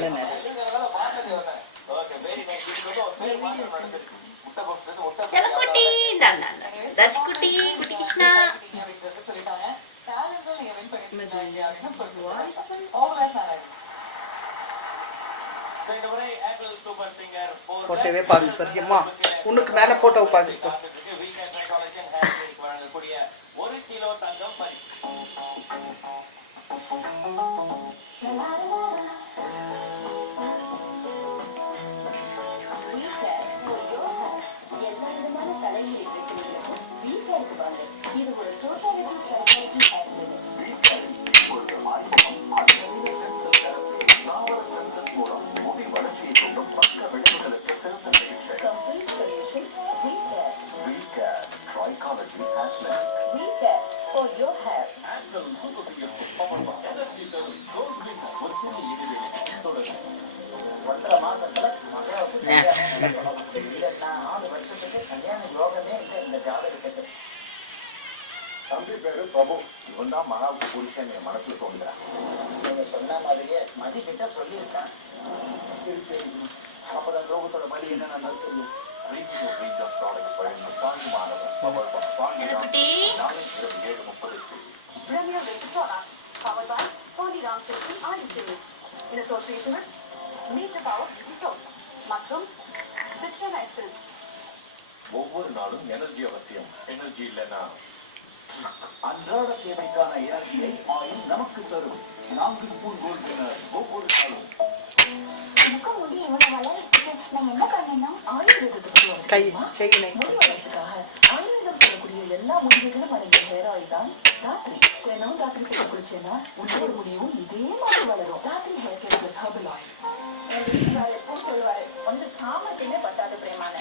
தலை நேரம். குட்டி குட்டி கிருஷ்ணா போட்டோவே பார்க்க தெரியுமா? உனக்கு மேல போட்டோ பார்க்க தம்பி பேரு பிரபு. இவன் தான் மகாவுக்கு புருஷன் என் மனசுல தோன்றுறான். நீங்க சொன்ன மாதிரியே மதி கிட்ட சொல்லியிருக்கான். அப்பதான் லோகத்தோட மதி என்ன நல்லா தெரியும். ஒவ்வொரு நாளும் எனர்ஜி அவசியம். எனர்ஜி இல்லைன்னா அன்றாட தேவைக்கான எனர்ஜியை ஆயில் நமக்கு தரும். 4 ஸ்பூன் கோல்ட் வினர் ஒவ்வொரு நாளும். கை செயினை ஆயுர்வேதம் சொல்லக்கூடிய எல்லா மூலிகைகளும் அடங்கிய ஹேர் ஆயில் தான் ராத்திரி. ராத்திரி போட்டு குளிச்சேன்னா உன்னோட முடியும் இதே மாதிரி வளரும். ராத்திரி hair care plus herbal oil. எப்பவும் சொல்லுவாரு, வந்து சாமர்த்தியமே பத்தாது பிரேமான.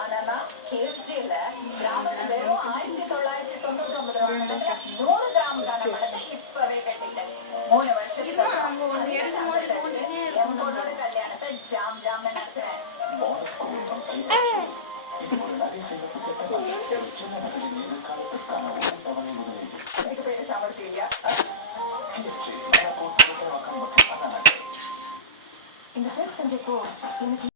ஆனா கேஎஃப்சில கிராமத்துல வெறும் 1999 ரூபாய் 100 கிராம் பணத்தை இப்பவே கட்டிட்டேன். 3 வருஷத்துக்கு என் பொண்ணோட கல்யாணத்தை ஜாம் ஜாம் நடத்துறேன். எனக்கு பேரு சாமர்த்தியம் இல்லையா? இந்த டெஸ்ட் செஞ்சப்போ எனக்கு